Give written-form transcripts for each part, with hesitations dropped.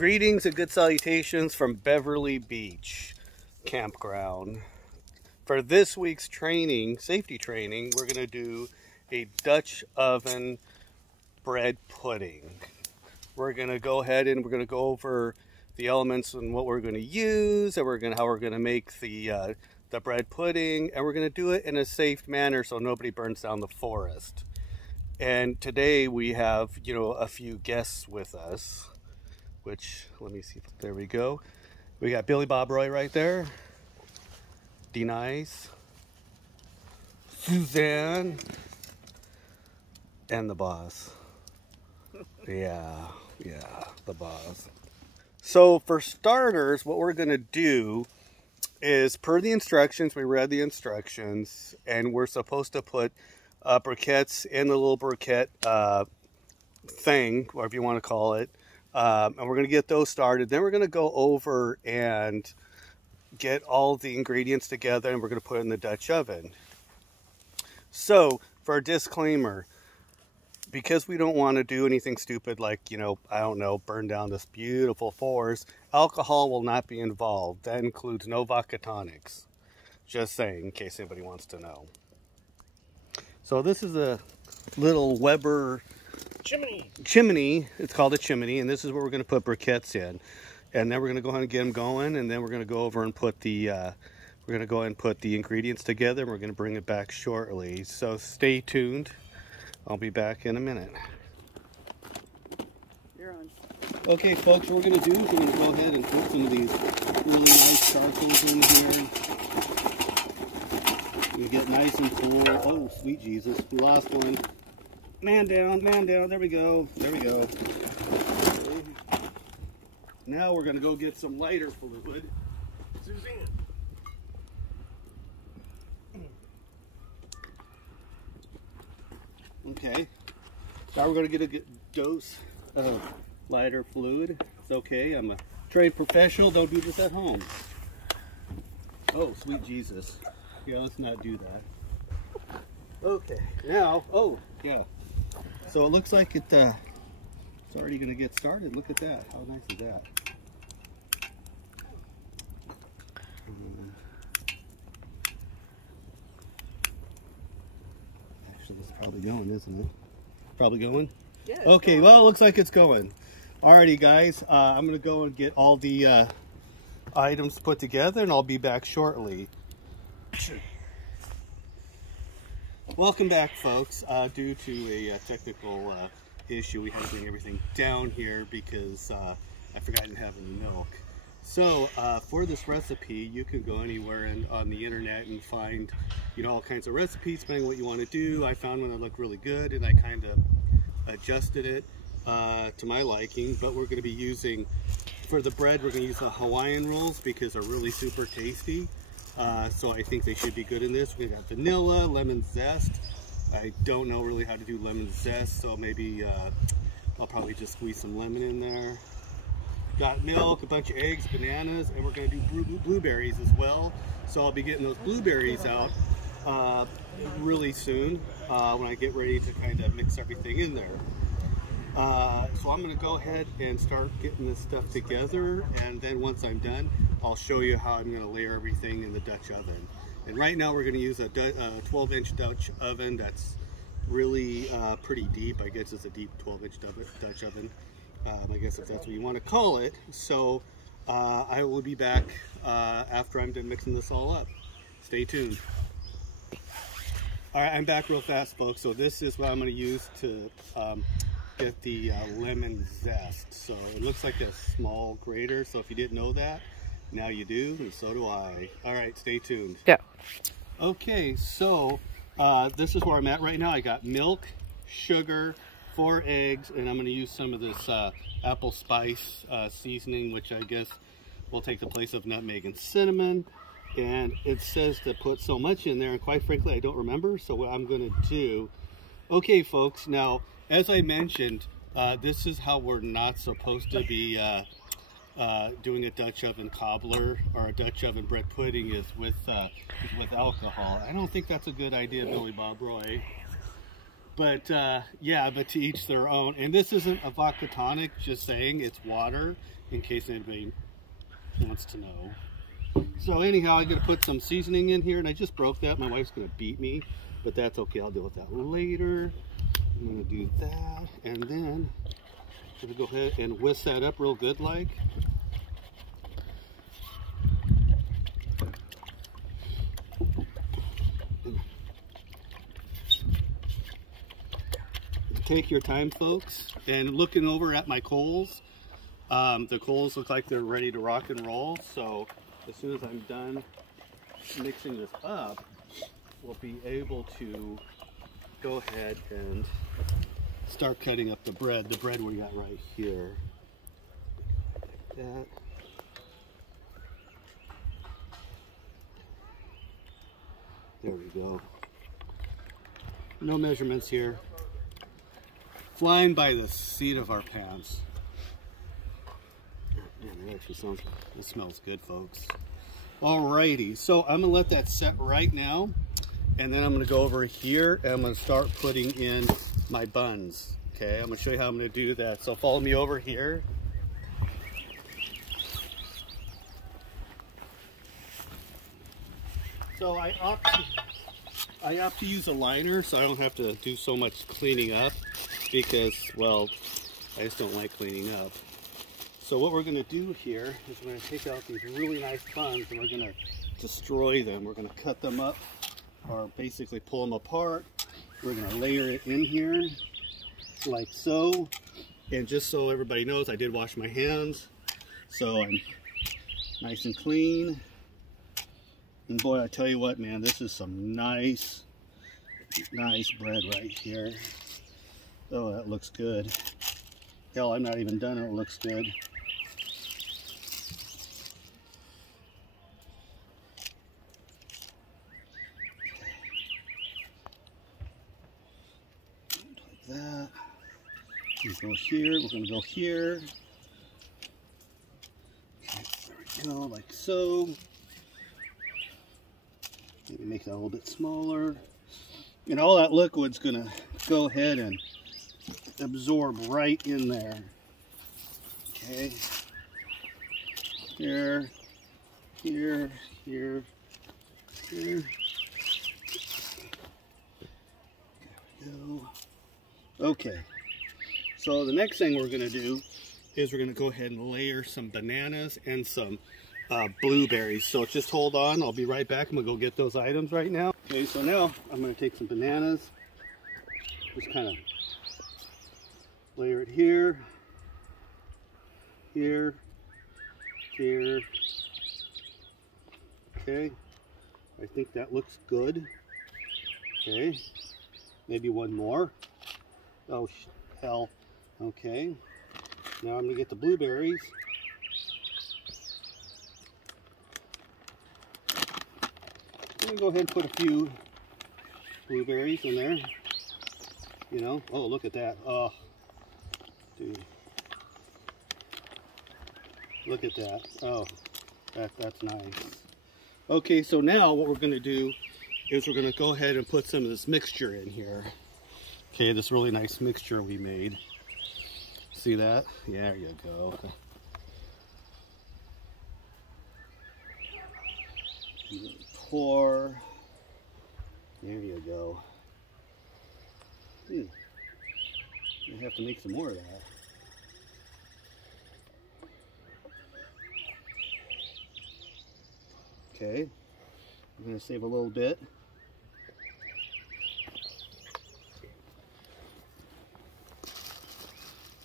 Greetings and good salutations from Beverly Beach Campground. For this week's training, safety training, we're going to do a Dutch oven bread pudding. We're going to go ahead and we're going to go over the elements and what we're going to use, and how we're going to make the bread pudding, and we're going to do it in a safe manner so nobody burns down the forest. And today we have, a few guests with us. Which, let me see, there we go. We got Billy Bob Roy right there. D-Nice. Suzanne. And the boss. Yeah, the boss. So for starters, what we're gonna do is, per the instructions, we read the instructions, and we're supposed to put briquettes in the little briquette thing, whatever you want to call it. And we're going to get those started. Then we're going to go over and get all the ingredients together, and we're going to put it in the Dutch oven. So, for a disclaimer, because we don't want to do anything stupid like, I don't know, burn down this beautiful forest, alcohol will not be involved. That includes no vodka tonics. Just saying, in case anybody wants to know. So this is a little Weber chimney. It's called a chimney, and this is where we're going to put briquettes in, and then we're going to go ahead and get them going, and then we're going to go over and put the ingredients together, and we're going to bring it back shortly. So stay tuned. I'll be back in a minute. You're on. Okay, folks, what we're going to do is we're going to go ahead and put some of these really nice charcoals in here. We get nice and full. Oh, sweet Jesus, we lost one. Man down, there we go, Now we're gonna go get some lighter fluid. Suzanne. Okay, now we're gonna get a dose of lighter fluid. It's okay, I'm a trained professional, don't do this at home. Oh, sweet Jesus. Yeah, let's not do that. Okay, now, oh, yeah. So it looks like it's already going to get started. Look at that. How nice is that? Actually, it's probably going, isn't it? Probably going? Yeah. Okay, well, it looks like it's going. Alrighty, guys. I'm going to go and get all the items put together, and I'll be back shortly. Welcome back, folks. Due to a technical issue, we had to bring everything down here because I forgot to have any milk. So for this recipe, you can go anywhere on the internet and find, all kinds of recipes depending on what you want to do. I found one that looked really good, and I kind of adjusted it to my liking. But we're going to be using, for the bread, we're going to use the Hawaiian rolls because they're really super tasty. So I think they should be good in this. We got vanilla, lemon zest. I don't know really how to do lemon zest, so maybe I'll probably just squeeze some lemon in there. Got milk, a bunch of eggs, bananas, and we're going to do blueberries as well. So I'll be getting those blueberries out really soon when I get ready to kind of mix everything in there. So I'm going to go ahead and start getting this stuff together, and then once I'm done, I'll show you how I'm going to layer everything in the Dutch oven. And right now we're going to use a 12-inch Dutch oven that's really pretty deep. I guess it's a deep 12-inch Dutch oven, I guess if that's what you want to call it. So I will be back after I'm done mixing this all up. Stay tuned. All right, I'm back real fast, folks. So this is what I'm going to use to get the lemon zest. So it looks like a small grater, so if you didn't know that, now you do, and so do I. All right, stay tuned. Yeah. Okay, so this is where I'm at right now. I got milk, sugar, 4 eggs, and I'm going to use some of this apple spice seasoning, which I guess will take the place of nutmeg and cinnamon. And it says to put so much in there, and quite frankly, I don't remember, so what I'm going to do... Okay, folks, now, as I mentioned, this is how we're not supposed to be doing a Dutch oven cobbler or a Dutch oven bread pudding is with alcohol. I don't think that's a good idea, Billy Bob Roy. But yeah, but to each their own. And this isn't a vodka tonic, just saying it's water in case anybody wants to know. So anyhow, I'm gonna put some seasoning in here, and I just broke that. My wife's gonna beat me, but that's okay. I'll deal with that later. I'm gonna do that, and then I'm gonna go ahead and whisk that up real good like. Take your time, folks. And looking over at my coals, the coals look like they're ready to rock and roll. So as soon as I'm done mixing this up, we'll be able to go ahead and start cutting up the bread. The bread we got right here. Like that. There we go. No measurements here. Flying by the seat of our pants. Man, that actually sounds, it smells good, folks. Alrighty, so I'm gonna let that set right now, and then I'm gonna go over here and I'm gonna start putting in my buns. Okay, I'm gonna show you how I'm gonna do that. So follow me over here. So I opt to use a liner so I don't have to do so much cleaning up because, well, I just don't like cleaning up. So what we're going to do here is we're going to take out these really nice buns and we're going to destroy them. We're going to cut them up or basically pull them apart. We're going to layer it in here like so. And just so everybody knows, I did wash my hands, so I'm nice and clean. And boy, I tell you what, man, this is some nice bread right here. Oh, that looks good. Hell, I'm not even done and it looks good. Like that. We're gonna go here, we're gonna go here. Okay, there we go, like so. Maybe make that a little bit smaller. And all that liquid's gonna go ahead and absorb right in there. Okay. Here, here, here, here. There we go. Okay. So the next thing we're gonna do is we're gonna go ahead and layer some bananas and some blueberries. So just hold on, I'll be right back. I'm gonna go get those items right now. Okay, so now I'm gonna take some bananas, just kind of layer it here, here, here. Okay, I think that looks good. Okay, maybe one more. Oh hell. Okay, now I'm gonna get the blueberries. I'm gonna go ahead and put a few blueberries in there. You know, oh, look at that. Oh, dude. Look at that. Oh, that's nice. Okay, so now what we're gonna do is we're gonna go ahead and put some of this mixture in here. Okay, this really nice mixture we made. See that? Yeah, there you go. Pour. There you go. I have to make some more of that. Okay, I'm going to save a little bit.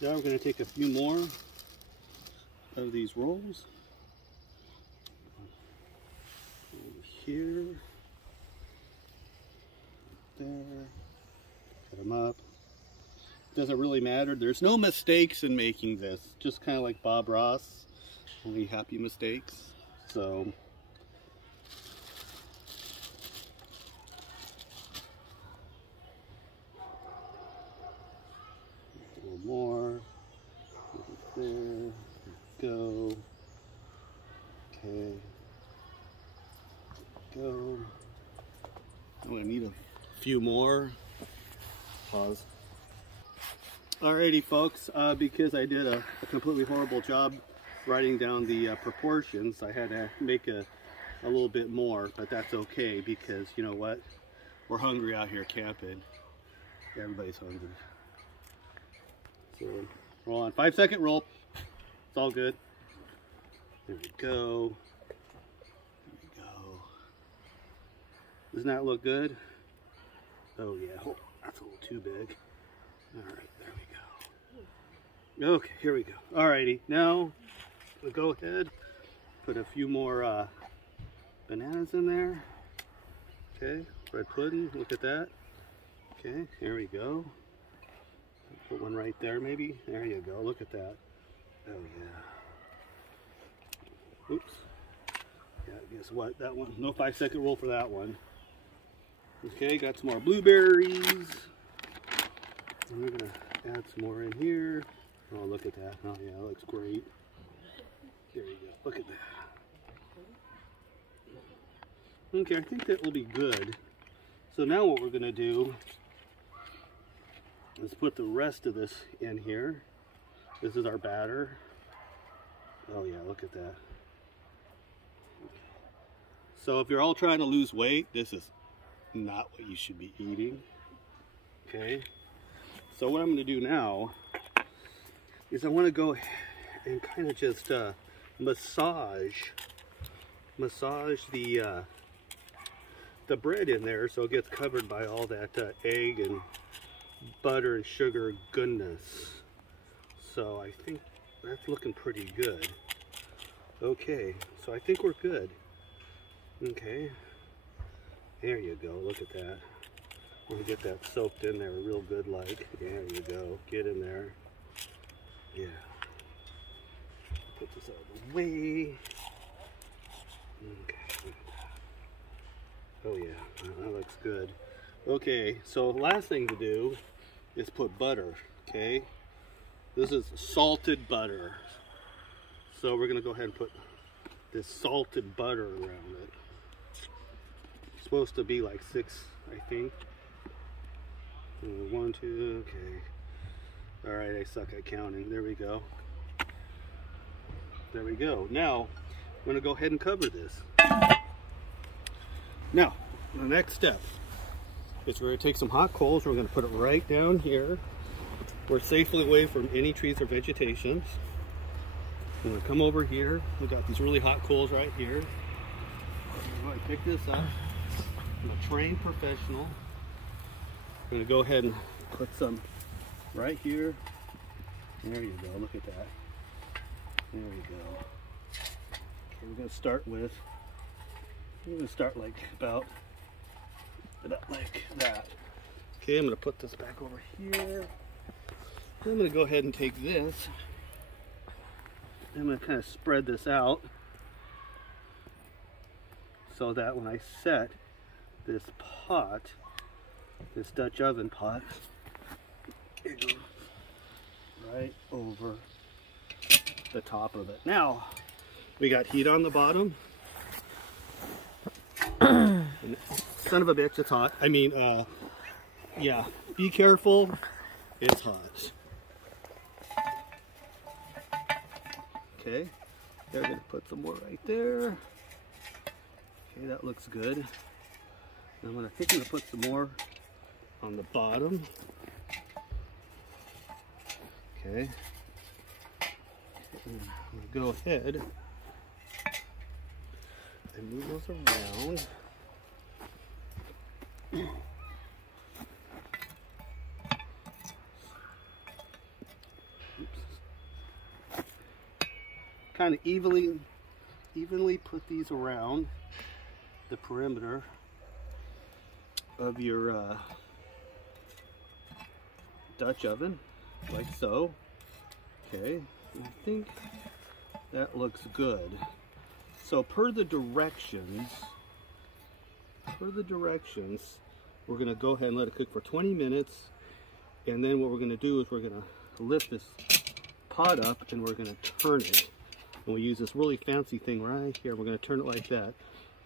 Now we're going to take a few more of these rolls. Over here. There. Cut them up. Doesn't really matter. There's no mistakes in making this. Just kind of like Bob Ross. Only happy mistakes. So. A little more. There. Go. Okay. Go. I'm going to need a few more. pause. Alrighty folks, because I did a completely horrible job writing down the proportions, I had to make a little bit more, but that's okay because you know what? We're hungry out here camping. Everybody's hungry. So roll on, 5-second roll. It's all good. There we go. There we go. Doesn't that look good? Oh yeah, oh, that's a little too big. All right, there we go. Okay, here we go. Alrighty, now we'll go ahead, put a few more bananas in there. Okay, red pudding, look at that. Okay, here we go. Put one right there maybe. There you go, look at that. Oh yeah. Oops. Yeah, guess what? That one, no 5-second roll for that one. Okay, got some more blueberries. And we're gonna add some more in here. Oh, look at that. Oh yeah, that looks great. There you go, look at that. Okay, I think that will be good. So now what we're gonna do is put the rest of this in here. This is our batter. Oh yeah, look at that. So if you're all trying to lose weight, this is not what you should be eating. Okay, so what I'm going to do now is I want to go and kind of just massage the bread in there so it gets covered by all that egg and butter and sugar goodness. So I think that's looking pretty good. Okay, so I think we're good. Okay, there you go, look at that. We're gonna get that soaked in there real good like. There you go, get in there. Yeah. Put this out of the way. Okay. Oh yeah, that looks good. Okay, so last thing to do is put butter, okay? This is salted butter. So we're gonna go ahead and put this salted butter around it. It's supposed to be like 6, I think. 1, 2, okay. All right, I suck at counting. There we go. There we go. Now, I'm gonna go ahead and cover this. Now, the next step is we're gonna take some hot coals. We're gonna put it right down here. We're safely away from any trees or vegetation. I'm gonna come over here. We've got these really hot coals right here. I'm gonna pick this up. I'm a trained professional. I'm gonna go ahead and put some right here. There you go, look at that. There you go. Okay, we're gonna start like about like that. Okay, I'm gonna put this back over here. I'm gonna go ahead and take this. I'm gonna kind of spread this out so that when I set this pot, this Dutch oven pot, it goes right over the top of it. Now, we got heat on the bottom. And son of a bitch, it's hot. I mean, yeah, be careful, it's hot. Okay, they're gonna put some more right there. Okay, that looks good. I'm gonna put some more on the bottom. Okay. I'm gonna go ahead and move those around. Kind of evenly put these around the perimeter of your Dutch oven, like so. Okay, I think that looks good. So per the directions, we're gonna go ahead and let it cook for 20 minutes. And then what we're gonna do is we're gonna lift this pot up and we're gonna turn it. And we use this really fancy thing right here. We're gonna turn it like that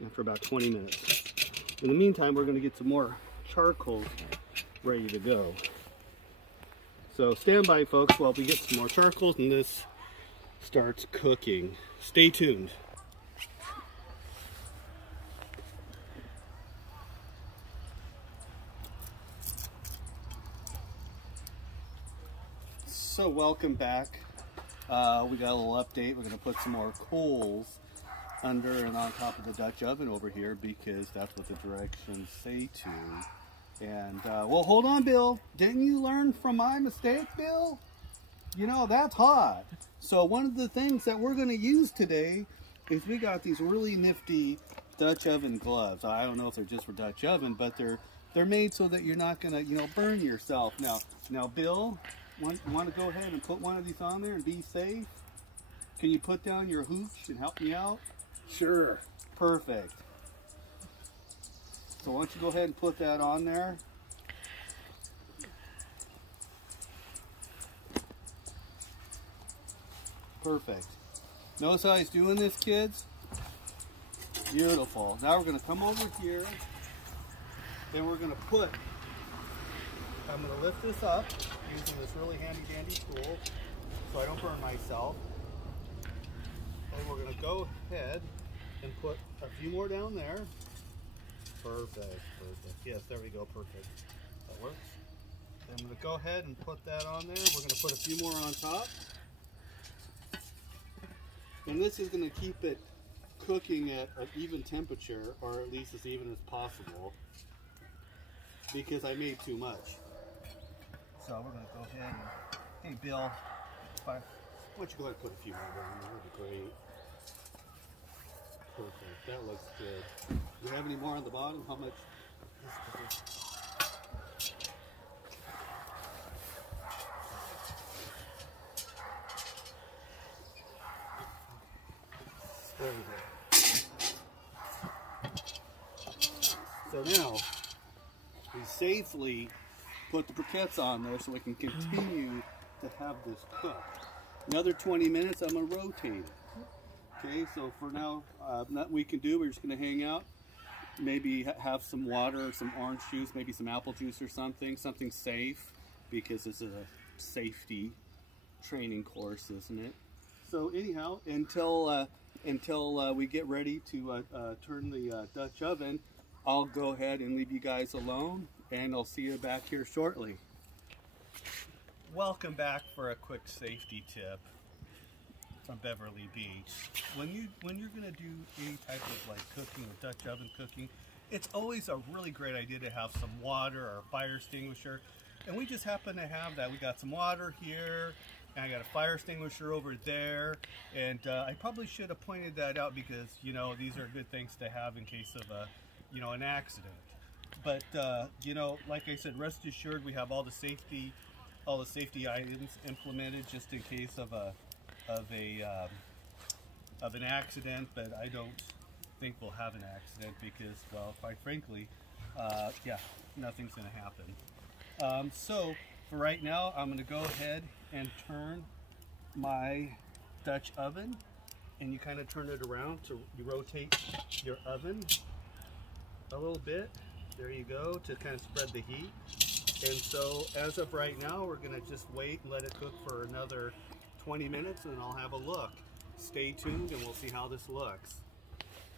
after about 20 minutes. In the meantime, we're gonna get some more charcoal ready to go. So stand by, folks, while we get some more charcoal and this starts cooking. Stay tuned. So welcome back. We got a little update. We're going to put some more coals under and on top of the Dutch oven over here because that's what the directions say to. And well, hold on, Bill. Didn't you learn from my mistake, Bill? You know, that's hot. So one of the things that we're going to use today is we got these really nifty Dutch oven gloves. I don't know if they're just for Dutch oven, but they're made so that you're not going to, you know, burn yourself. Now, Bill, want to go ahead and put one of these on there and be safe? Can you put down your hooch and help me out? Sure. Perfect. So why don't you go ahead and put that on there? Perfect. Notice how he's doing this, kids? Beautiful. Now we're going to come over here and we're going to put, I'm going to lift this up using this really handy dandy tool so I don't burn myself. And we're going to go ahead and put a few more down there. Perfect, perfect. Yes, there we go, perfect. That works. Then I'm going to go ahead and put that on there. We're going to put a few more on top. And this is going to keep it cooking at an even temperature, or at least as even as possible, because I made too much. So we're going to go ahead and, hey Bill, why don't you go ahead and put a few more down there, that would be great. Perfect, that looks good. Do you have any more on the bottom? How much? There we go. So now, we safely put the briquettes on there so we can continue to have this cooked. Another 20 minutes, I'm going to rotate it. Okay, so for now, nothing we can do, we're just going to hang out. Maybe have some water or some orange juice, maybe some apple juice or something safe, because this is a safety training course, isn't it? So anyhow, until we get ready to turn the Dutch oven, I'll go ahead and leave you guys alone, and I'll see you back here shortly. Welcome back for a quick safety tip from Beverly Beach. When you're going to do any type of like cooking or Dutch oven cooking, it's always a really great idea to have some water or a fire extinguisher. And we just happen to have that. We got some water here, and I got a fire extinguisher over there. And I probably should have pointed that out because, you know, these are good things to have in case of a, you know, an accident. But you know, like I said, rest assured we have all the safety items implemented just in case of an accident. But I don't think we'll have an accident because, well, quite frankly, yeah, nothing's going to happen. So for right now, I'm going to go ahead and turn my Dutch oven, and you kind of turn it around, so you rotate your oven a little bit. There you go, to kind of spread the heat. And so as of right now, we're going to just wait and let it cook for another 20 minutes, and I'll have a look. Stay tuned and we'll see how this looks.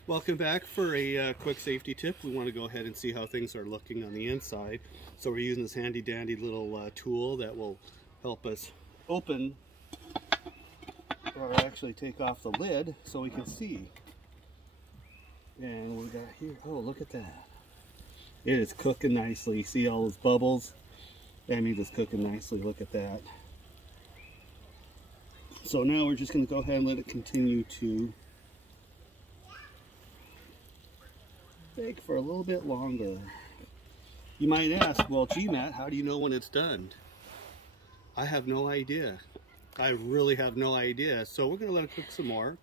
Welcome back for a quick safety tip. We want to go ahead and see how things are looking on the inside. So we're using this handy dandy little tool that will help us open, or actually take off the lid so we can see. And we got here, oh, look at that. It is cooking nicely. See all those bubbles? That means it's cooking nicely. Look at that. So now we're just going to go ahead and let it continue to bake for a little bit longer. You might ask, well, gee, Matt, how do you know when it's done? I have no idea. I really have no idea. So we're going to let it cook some more.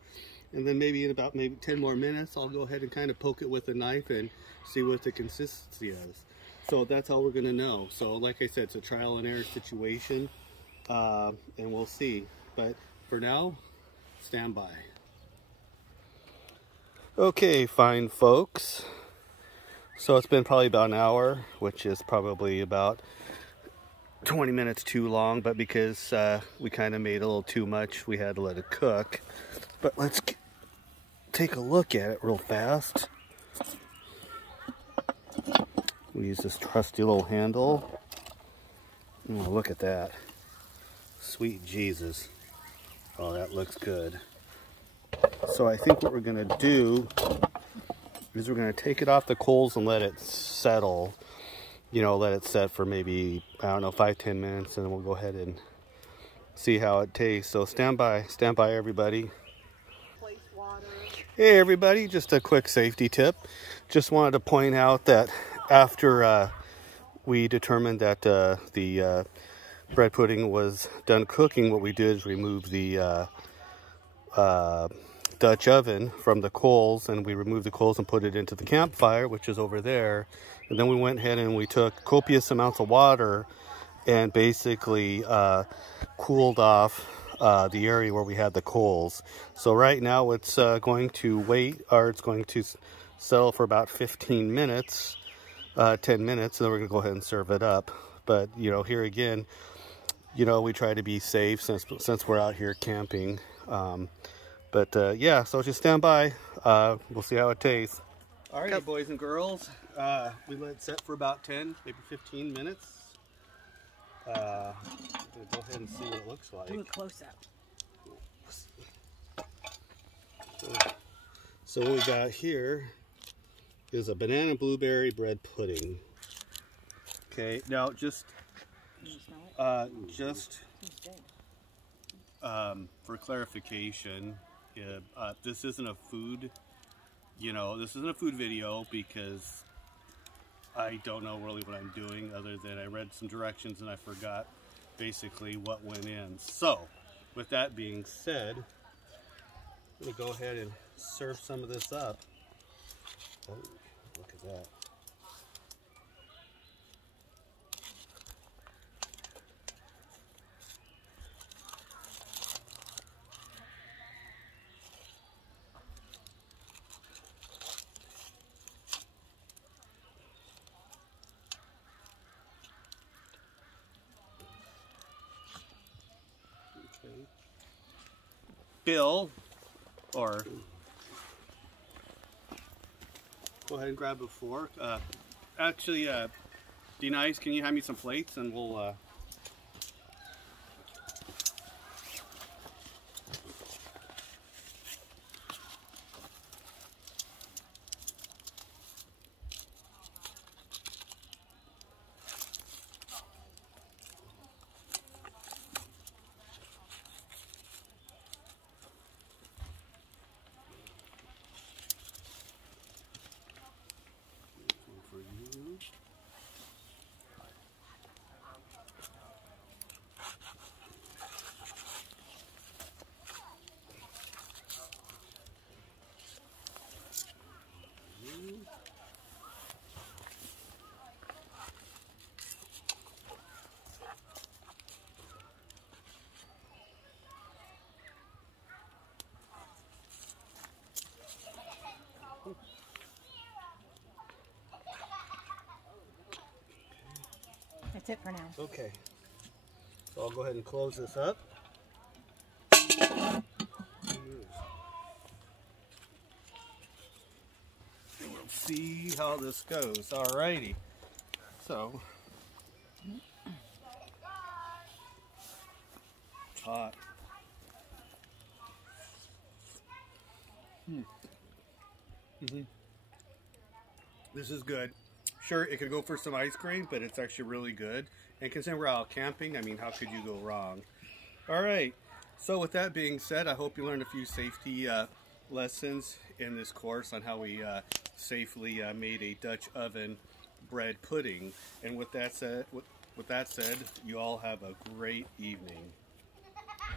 And then maybe in about 10 more minutes, I'll go ahead and kind of poke it with a knife and see what the consistency is. So that's how we're going to know. So like I said, it's a trial and error situation, and we'll see. But for now, stand by. Okay, fine folks. So it's been probably about an hour, which is probably about 20 minutes too long, but because we kind of made a little too much, we had to let it cook. But let's take a look at it real fast. We use this trusty little handle. Oh, look at that. Sweet Jesus. Oh, that looks good. So I think what we're gonna do is we're gonna take it off the coals and let it settle. You know, let it set for maybe, I don't know, 5-10 minutes, and then we'll go ahead and see how it tastes. So stand by everybody. Hey everybody, just a quick safety tip. Just wanted to point out that after we determined that the bread pudding was done cooking, what we did is remove the Dutch oven from the coals, and we removed the coals and put it into the campfire, which is over there. And then we went ahead and we took copious amounts of water and basically cooled off the area where we had the coals. So right now it's going to wait, or it's going to settle for about 15 minutes, 10 minutes, and then we're gonna go ahead and serve it up. But you know, here again, you know, we try to be safe since we're out here camping. Yeah, so just stand by. We'll see how it tastes. All right, boys and girls, we let it set for about 10, maybe 15 minutes. I'm gonna go ahead and see what it looks like. Do a close up. So what we got here is a banana blueberry bread pudding. Okay, now just for clarification, this isn't a food, you know, this isn't a food video because I don't know really what I'm doing, other than I read some directions and I forgot basically what went in. So with that being said, I'm going to go ahead and serve some of this up. Oh, look at that. Bill, or go ahead and grab a fork. Actually, be nice, can you hand me some plates and we'll for you. That's it for now. Okay, so I'll go ahead and close this up. And we'll see how this goes. Alrighty. So, it's hot. This is good. Sure, it could go for some ice cream, but it's actually really good. And considering we're out camping, I mean, how could you go wrong? All right, so with that being said, I hope you learned a few safety lessons in this course on how we safely made a Dutch oven bread pudding. And with that said, you all have a great evening.